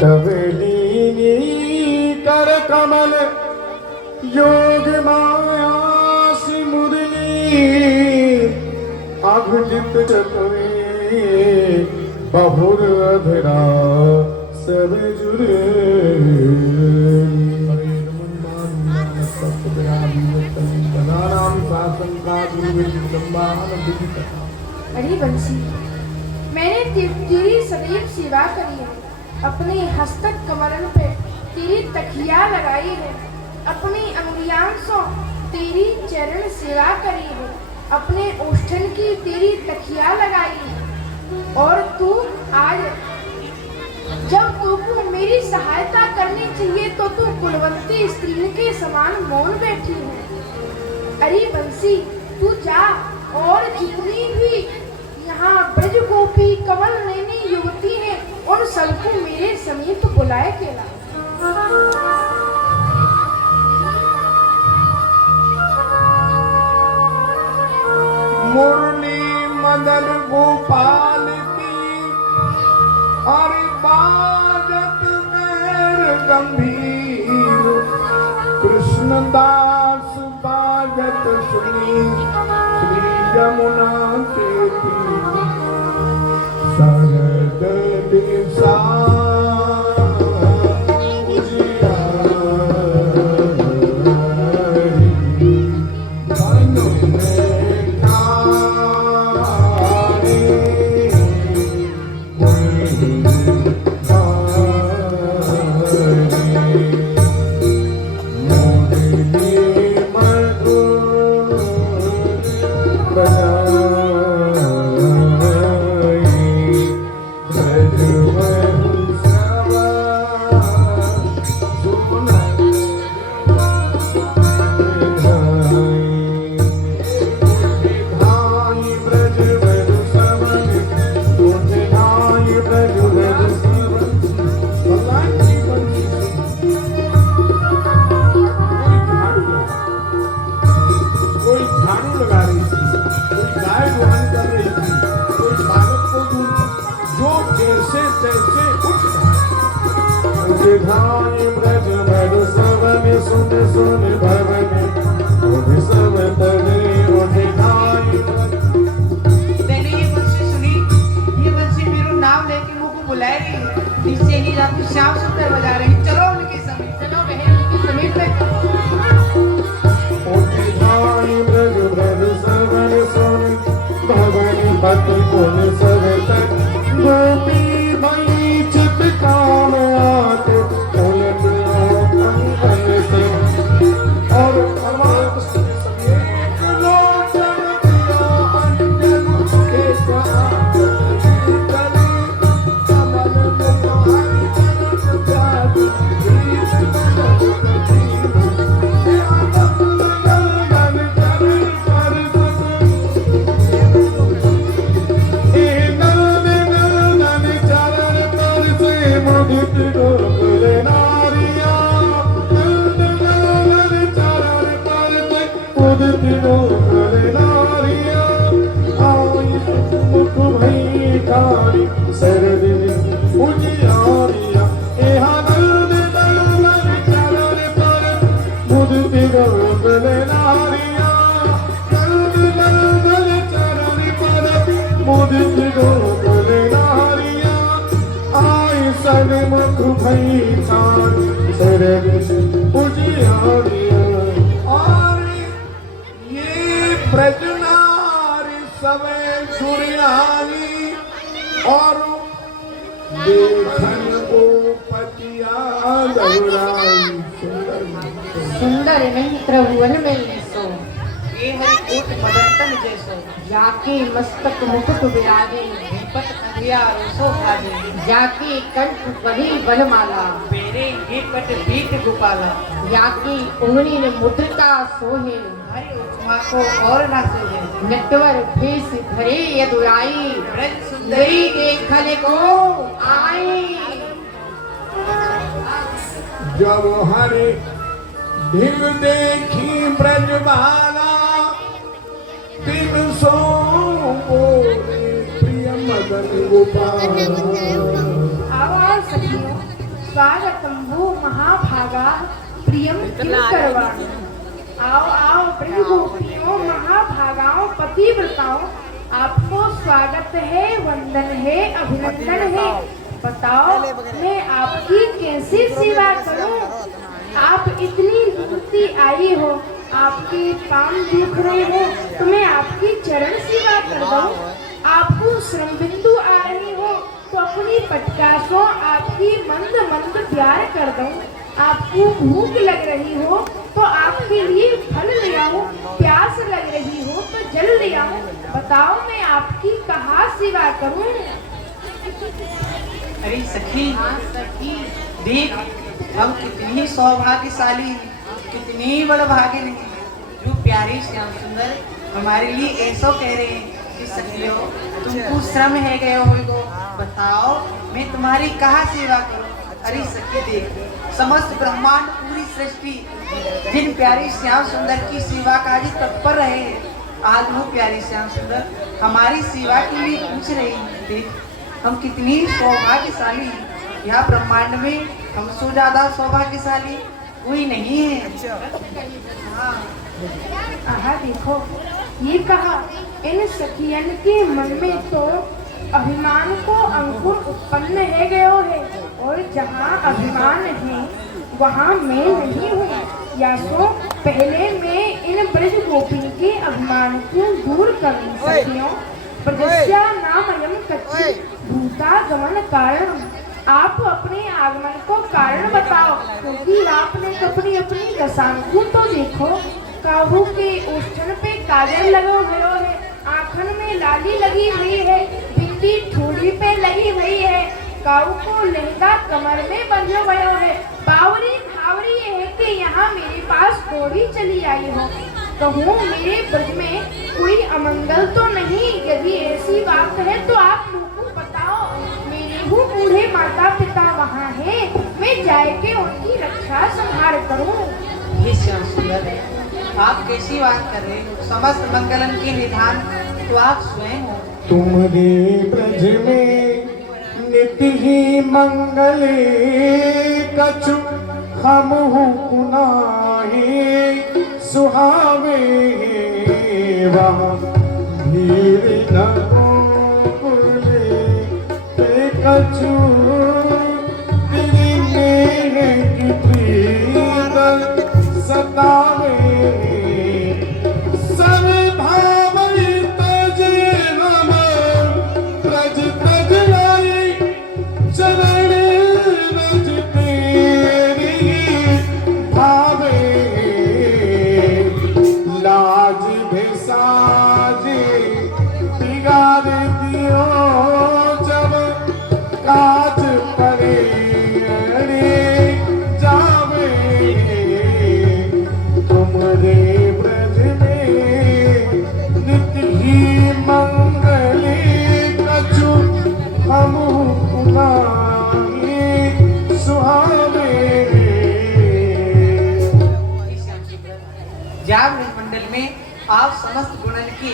कवलीनी कर कमल योग माया सी मुरली अघटित चतुरे बहुर अधरा सब जुरे अरे बंसी, मैंने तेरी सदैव सेवा करी है। अपने हस्तक कमरन पे तेरी तकिया लगाई है। अपनी अंगुलियां से तेरी चरण सेवा करी है। अपने ओष्ठन की तेरी तकिया लगाई है। और तू आज जब तुमको मेरी सहायता करनी चाहिए तो तू कुलवंती स्त्री के समान मौन बैठी है। अरे बंसी, तू जा और जितनी भी यहाँ ब्रज गोपी कमल नयनी युवती है उन सबको मेरे समीप बुलाए के ला। मुरली मदन गोपाल की अरे बाजत गैर गंभीर कृष्णदास बाजत सुनी श्री यमुना के तीर शरद दिशा श्याम सुंदर बजा रहे हैं। चलो उनके समीप, चलो बहन उनके समीप में। गोपी भाई चितकाम आते और और ये प्रजनारी समय सुरियानी और देखन को पतिया गौराई सुंदर नहीं त्रिभुवन में सो ये हरि कोट मदन जैसो जाके मस्तक मुकुट विराजे दीपक अंधिया रोसो भाजे जाके कंठ बही वनमाला मेरे ये कट पीठ गोपाला जाकी उंगली ने मुद्रिका सोहे हरि उपमा को और ना सोहे नटवर भेष धरे यदुराई ब्रज सुंदरी देखने को आई। जब हरि ढिग देखी ब्रजबाला तीन सौ बोले प्रिय मदन गोपाल। आवाज सखियों, स्वागतंभो महाभागा प्रियम किम करवाणि। आओ आओ ब्रज गोपियों महाभागाओं पतिव्रताओं, आपको स्वागत है, वंदन है, अभिनंदन है। बताओ मैं आपकी कैसी सेवा करूं। आप इतनी दूरती आई हो, आपके पांव दुख रहे हो तो मैं आपकी चरण सेवा कर दूं। आपको श्रम बिंदु आ रही हो तो अपनी पटकासों आपकी मंद मंद प्यार कर दूं। आपको भूख लग रही हो तो आपके लिए फल ले आऊं, प्यास लग रही हो तो जल ले आऊं। बताओ मैं आपकी कहाँ सेवा करूं। अरे सखी, हाँ सखी, देख हम कितनी सौभाग्यशाली, कितनी बड़भागिन हैं। जो प्यारे श्याम सुंदर हमारे लिए ऐसा कह रहे हैं कि सखियो तुमको श्रम है गए हो, बताओ मैं तुम्हारी कहाँ सेवा करूं। अरे सखी देख, समस्त ब्रह्मांड पूरी सृष्टि जिन प्यारे श्याम सुंदर की सेवा कार्य तत्पर रहे हैं, आज वो प्यारे श्याम सुंदर हमारी सेवा के लिए पूछ रही हैं। देख हम कितनी सौभाग्यशाली हैं। यहाँ ब्रह्मांड में हमसे ज्यादा सौभाग्यशाली कोई नहीं है। हाँ आहा देखो, ये कहा इन सखियन के मन में तो अभिमान को अंकुर उत्पन्न है गयो है, और जहाँ अभिमान है वहाँ मैं नहीं हूँ। या सो पहले मैं इन ब्रज गोपी के अभिमान को दूर करूँ। सखियों ब्रजस्या नामयम कच्ची भूता गमन कारण। आप अपने आगमन को कारण बताओ, क्योंकि आपने अपनी अपनी दशांकु तो देखो। काहू के ओष्ठन पे काजल लगा हुआ है, आँखन में लाली लगी हुई है, बिंदी ठोड़ी पे लगी हुई है, काऊ को लहंगा कमर में बंधा हुआ है। बावरी भावरी ये है कि यहाँ मेरे पास घोड़ी चली आई हो। कहूँ मेरे ब्रज में कोई अमंगल तो नहीं। यदि ऐसी बात है तो आप लोगों को बताओ। मेरे हूँ बूढ़े माता पिता वहाँ है, मैं जाए के उनकी रक्षा संभाल करूँ। हे श्याम सुंदर, आप कैसी बात कर रहे हो। समस्त मंगलम की निधान तो आप स्वयं हो। तुम्हारे ब्रज में नित्य ही मंगले कछु हम पुनाहे सुहावे वहाँ भीड़ न बोले कछु की प्रीत सतावे सब भावई तजे हम ब्रज तज आई चरण रज तेरी भावे लाज भेसाजे बिगाड़ दियो जब काज परे अरे जावे तुमरे ब्रज में नित्य ही मंगले कछु हम पुनाहे सुहावे। जाब मंडल में आप समस्त गुणन की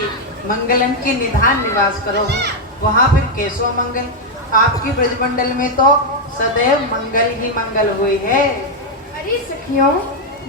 मंगलन के निधान निवास करो हो, वहाँ फिर कैसो मंगल। आपकी ब्रजमंडल में तो सदैव मंगल ही मंगल हुई है। अरे सखियों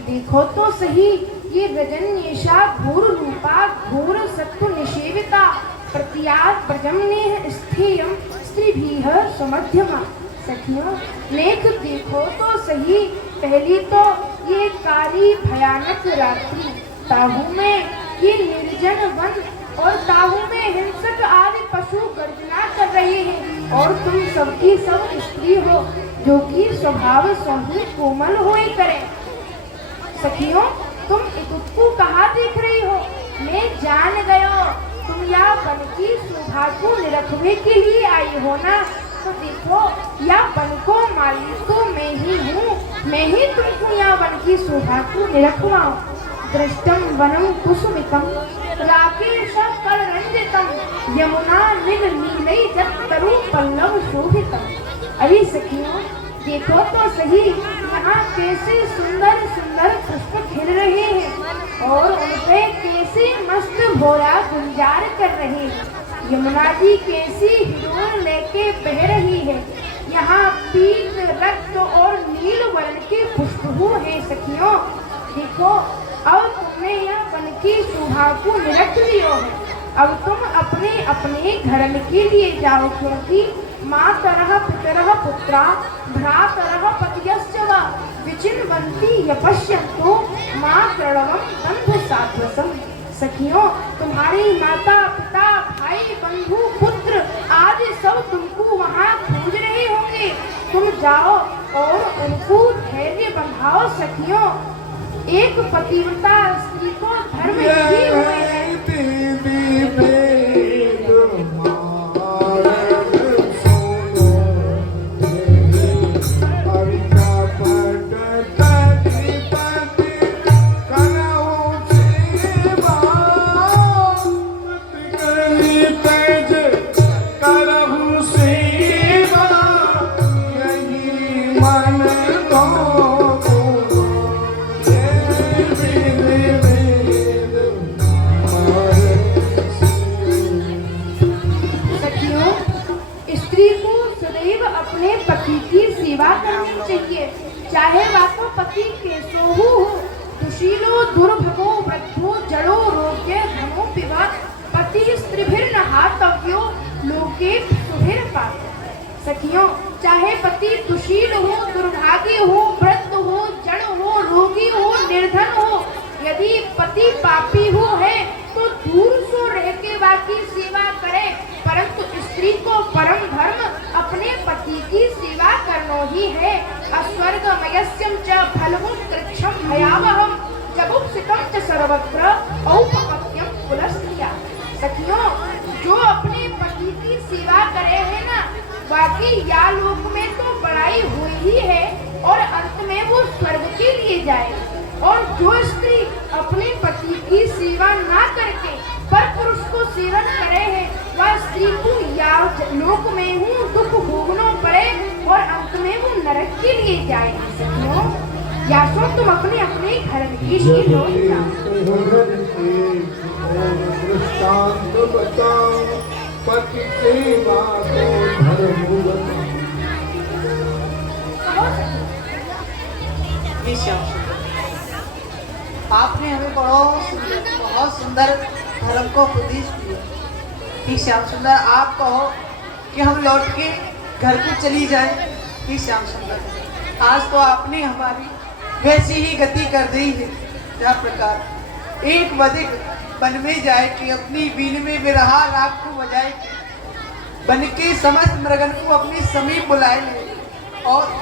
देखो तो सही, ये रजन्येषा घोर रूपा घोर सत्व निषेविता प्रत्यात प्रजमने स्थेयम स्त्रीभीह सुमध्यमा। सखियों नेक देखो तो सही, पहली तो ये काली भयानक रात्रि, ताहू में ये निर्जन वन, और ताहू में हिंसक आदि पशु गर्जना कर रहे हैं, और तुम सबकी सब स्त्री हो जो कि स्वभाव स्वही कोमल होए करे। सखियों तुम इतुक्कू कहाँ देख रही हो। मैं जान गयो तुम या वन की शोभा को निरखने के लिए आई हो ना। तो देखो या वन को मालिक तो मैं ही हूँ, मैं ही तुमको या वन की शोभा को निरखवाऊं। दृष्टम वनम कुसुमितम राकेश कररंजितम यमुना नील नीलई जत्तरु पल्लव शोभितम। अरे सखियों देखो तो सही, यहाँ कैसे सुंदर सुंदर पुष्प खिल रहे हैं, और उनपे कैसे मस्त भोरा गुंजार कर रहे हैं। यमुना जी कैसी हिडोर लेके बह रही है। यहाँ पीत रक्त और देखो, अब तुमने यह वन की शोभा को निरख लियो है। अब तुम अपने अपने घर के लिए जाओ, क्योंकि मातरः पितरः पुत्रा भ्रातरः पतियश्च वा विचिन्वन्ति यपश्यन्तो मातृणवं बन्धु साध्वसम्। सखियों, तुम्हारी माता पिता भाई बंधु पुत्र आदि सब तुमको वहाँ खोज रहे होंगे। तुम जाओ और उनको धैर्य बंधाओ। सखियों, एक पतिव्रता स्त्री को धर्म यही हुए हैं। अपने पति की सेवा करनी चाहिए, चाहे वह तो पति केशो हो, दुशीलो दुर्भगो वृद्धो जड़ो रोग्य धनो पिबा पति स्त्रीभिर्न हातव्यो लोके सुभिर पात। सखियों, चाहे पति दुशील हो, दुर्भागी हो, वृद्ध हो, जड़ हो, रोगी हो, निर्धन हो, यदि पति पापी हो है तो दूर सो रह के बाकी सेवा करे, परंतु स्त्री को परम धर्म अपने पति की सेवा करनो ही है। अस्वर्गमयस्यं च फलमुत्कृच्छं भयावहं जगुप्सितं च सर्वत्र औपपत्यं कुलस्त्रिया। सखियों, जो अपने पति की सेवा करे है ना, बाकी या लोक में तो बड़ाई हुई ही है और अंत में वो स्वर्ग के लिए जाए। और जो स्त्री अपने पति की सेवा ना करके पर पुरुष को सेवन करे है, वह स्त्री को या लोक में हूँ दुख भोगना पड़े और अंत में वो नरक के लिए जाएगी। सखियों, या सो तुम अपने अपने घर की ही लौट जाओ। दृष्टांत बताओ, पति सेवा तो धर्म। आपने हमें बहुत सुंदर धर्म को उपदेश दिया कि श्याम सुंदर, आप कहो कि हम लौट के घर को चली जाए। कि श्याम सुंदर, आज तो आपने हमारी वैसी ही गति कर दी है, क्या प्रकार एक बदिक बन में जाए कि अपनी बीन में विरहा राग को बजाए, बन के समस्त मृगन को अपने समीप बुलाए, और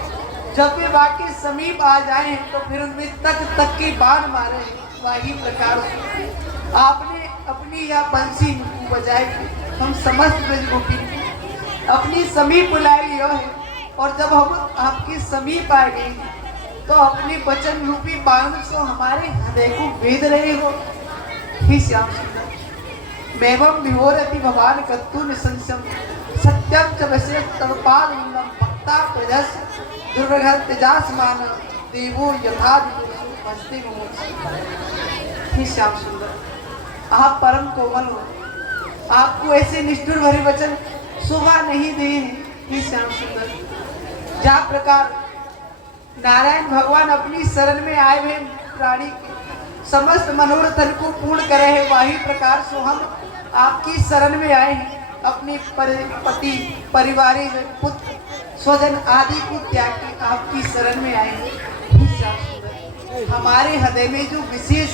जब वे बाकी समीप आ जाए तो फिर उनमें तक के बाण मारे। वही प्रकार आपने अपनी यह बंसी को बजाए हम समस्त ब्रजगोपी अपनी समीप बुलाए लियो है, और जब हम आपके समीप आ गए तो अपने वचन रूपी बाण से हमारे हृदय को वेद रहे हो। ही श्याम सुंदर, मैवम विहोरति भवान कत्तु निसंशम सत्यम च वैसे तवपाल भक्ता प्रजस दुर्गहर तेजासमान देवो यथा भजते ही। श्याम सुंदर, आप परम कोमल हो, आपको ऐसे निष्ठुर भरे वचन शोभा नहीं दे हैं। श्याम सुंदर, जहाँ प्रकार नारायण भगवान अपनी शरण में आए हुए प्राणी के समस्त मनोरथ को पूर्ण करे हैं, वही प्रकार से हम आपकी शरण में आए हैं। अपने पति परिवारिक पुत्र स्वजन आदि को त्याग के आपकी शरण में आए हैं। हमारे हृदय में जो विशेष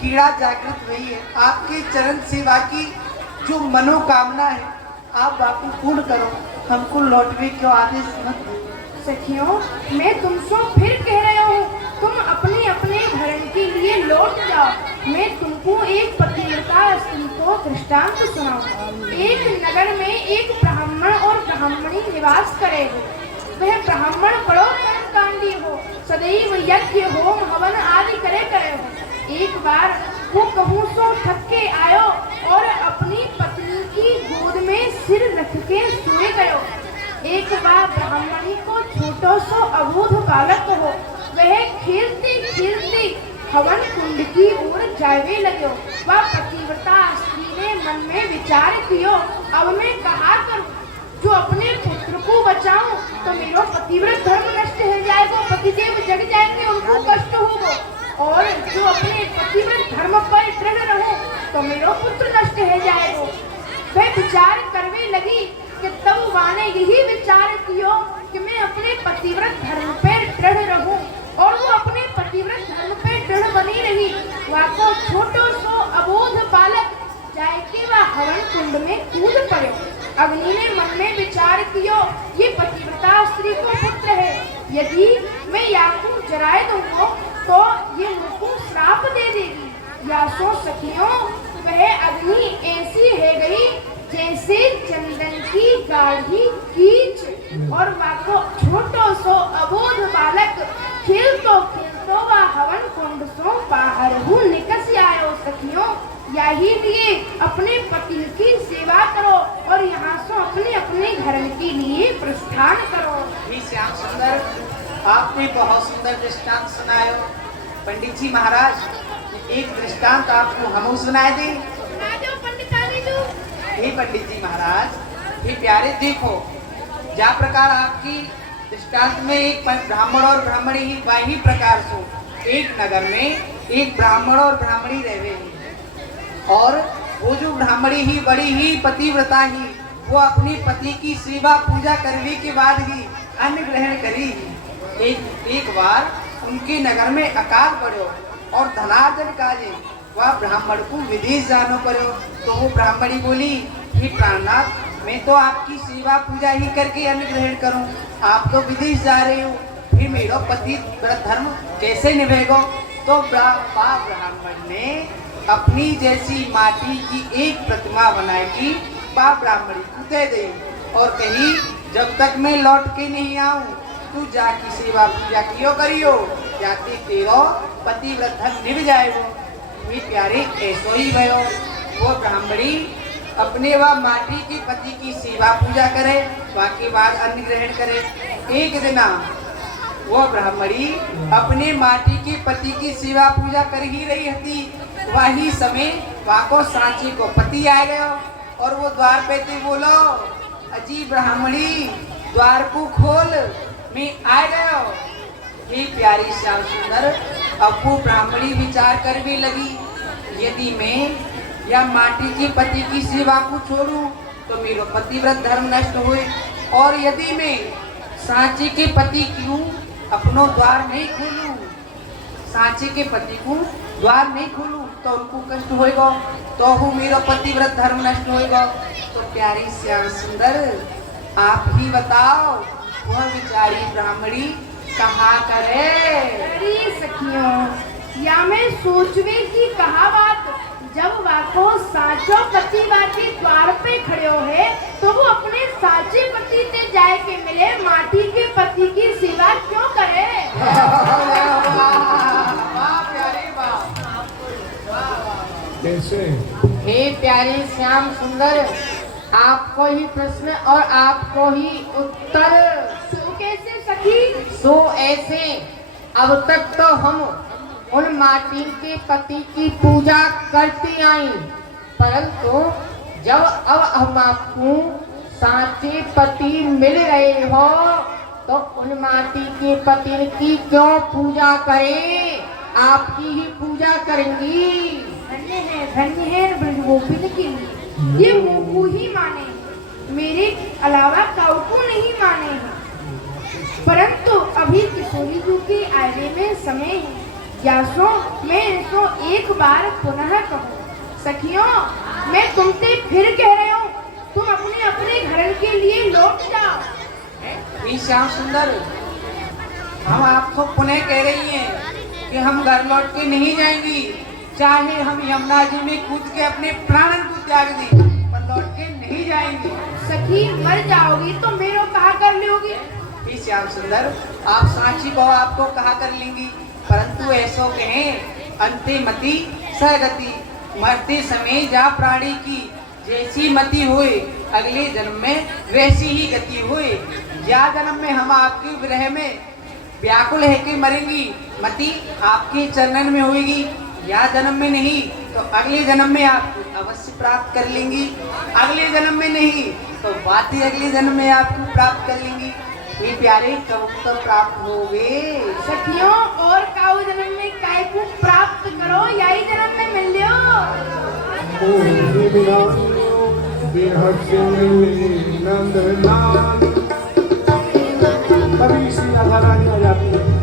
कीड़ा जागृत हुई है, आपके चरण सेवा की जो मनोकामना है, आप बापू पूर्ण करो, हमको लौटने क्यों आदेश मत दो। सखियों, मैं तुमसे फिर कह रहा हूँ, तुम अपने अपने धर्म के लिए लौट जाओ। मैं तुमको एक पतिव्रता स्त्री को दृष्टांत सुनाऊं। एक नगर में एक ब्राह्मण और ब्राह्मणी निवास करे हो। वह ब्राह्मण बड़ो कर्मकांडी हो, सदैव यज्ञ होम हवन आदि करे हो। एक बार वो कहूँ सो थक के आयो और अपनी पत्नी की गोद में सिर रख के सोए गयो। एक बार ब्राह्मणी को छोटो सो अबोध बालक हो, वह खेलते खेलते हवन कुंड की ओर जावे लगे। वह पतिव्रता स्त्री ने मन में विचार कियो, अब मैं कहा करूं, जो अपने पुत्र को बचाऊं तो मेरा पतिव्रत धर्म नष्ट हो जाएगा, पतिदेव जग जाएंगे, उनको कष्ट होगा। और जो अपने पतिव्रत धर्म पर दृढ़ रहो तो मेरो पुत्र नष्ट है जाएगो। वह विचार करने लगी कि तब वाने यही विचार कियो कि मैं अपने पतिव्रत धर्म पर दृढ़ रहूं, और वो अपने पतिव्रत धर्म पर दृढ़ बनी रही। वह को छोटो सो अबोध बालक जाके वह हवन कुंड में कूद पड़े। अग्नि ने मन में विचार कियो ये पतिव्रता स्त्री को पुत्र है, यदि मैं याकू जराए दूंगा तो ये मुझको श्राप दे देगी। या सो सखियों वह अग्नि ऐसी है गई जैसे चंदन की गाढ़ी कीच, और वह को छोटो सो अबोध बालक खेलतो वह हवन कुंड सो बाहर हूँ निकस आयो। सखियों यही लिए अपने पति की सेवा करो और यहाँ से अपने अपने घर के लिए प्रस्थान करो। ही श्याम सुंदर, आपने बहुत सुंदर दृष्टांत सुनायो। पंडित जी महाराज एक दृष्टांत आपको हम सुनाए दे। हे पंडित जी महाराज, हे प्यारे, देखो जा प्रकार आपकी दृष्टांत में एक ब्राह्मण और ब्राह्मणी ही वही प्रकार सो एक नगर में एक ब्राह्मण और ब्राह्मणी रहे, और वो जो ब्राह्मणी ही बड़ी ही पतिव्रता ही वो अपने पति की सेवा पूजा करने के बाद ही अन्न ग्रहण करी। एक बार उनके नगर में अकाल पड़ो और धनार्जन काजे वह ब्राह्मण को विदेश जानो पड़ो। तो वो ब्राह्मणी बोली, हे प्राणनाथ, मैं तो आपकी सेवा पूजा ही करके अन्न ग्रहण करूं, आप तो विदेश जा रहे हो, फिर मेरा पति व्रत धर्म कैसे निभेगा? तो ब्राह्मण ने अपनी जैसी माटी की एक प्रतिमा बनाई, ब्राह्मणी को दे दी और कही जब तक मैं लौट के नहीं आऊं तू जाकी सेवा पूजा कियो करियो, जाके तेरो पति व्रत धर्म निभ जाएगो। ये प्यारे ऐसो ही भयो। वो ब्राह्मणी अपने व माटी के पति की सेवा पूजा करे, बाकी बाद अन्न ग्रहण करे। एक दिन वो ब्राह्मणी अपने माटी के पति की सेवा पूजा कर ही रही थी, वही समय वहाँ को सांची को पति आ गयो और वो द्वार पे थे। बोलो अजी ब्राह्मणी, द्वार को खोल, मैं आ गयो। ये प्यारी श्याम सुंदर, अब वो ब्राह्मणी विचार कर भी लगी, यदि मैं या माटी के पति की सेवा को छोड़ूं तो मेरा पतिव्रत धर्म नष्ट हुए, और यदि मैं सांची के पति क्यों अपनो द्वार नहीं खोलूं, सांची के पति को द्वार नहीं खोलूं तो उनको कष्ट होएगा, तो वो मेरा पतिव्रत धर्म नष्ट होएगा। तो प्यारी श्याम सुंदर, आप ही बताओ वह बेचारी ब्राह्मणी कहा करे? अरे सखियों, या मैं सोचवे की कहा बात, जब वाको साचो पति वाके द्वार पे खड़े है तो वो अपने साचे पति से जाए के मिले, माटी के पति की सेवा क्यों करे? कैसे? हे प्यारे श्याम सुंदर, आपको ही प्रश्न और आपको ही उत्तर। सो कैसे सखी? सो ऐसे, अब तक तो हम उन माटी के पति की पूजा करती आई, परंतु जब अब हम आपको साचे पति मिल रहे हो तो उन माटी के पति की क्यों पूजा करें, आपकी ही पूजा करेंगी। धन्य है ब्रजगोपिन के लिए, ये मोकू ही माने, मेरे अलावा काउको नहीं माने हैं। परंतु अभी किशोरी जी के आने में समय है, या सो मैं इसको एक बार पुनः कहूँ। सखियों, मैं तुमसे फिर कह रही हूँ, तुम अपने अपने घर के लिए लौट जाओ। श्याम सुंदर, हम आपको पुनः कह रही हैं कि हम घर लौट के नहीं जाएंगी, चाहे हम यमुना जी में कूद के अपने प्राण को त्याग दें, पर लौट के नहीं जाएंगी। सखी, मर जाओगी तो मेरो कहा कर लोगी? श्याम सुंदर, आप सांची को आपको कहा कर लेंगी, परंतु ऐसो कहें अंते मति सगति, मरते समय जा प्राणी की जैसी मति हुए अगले जन्म में वैसी ही गति हुए। या जन्म में हम आपके विरह में व्याकुल है के मरेंगी, मति आपके चरणन में होगी, या जन्म में नहीं तो अगले जन्म में आपको अवश्य प्राप्त कर लेंगी, अगले जन्म में नहीं तो बात ही अगले जन्म में आपको प्राप्त कर लेंगी। ये प्यारे कबूतर प्राप्त हो गए। सखियों और काऊ जन्म में काय को प्राप्त करो यही जन्म में मिल लियो। मोहिनी बिना बेहद से मिले नंद लाल। तभी सी राधा रानी आ जाती है।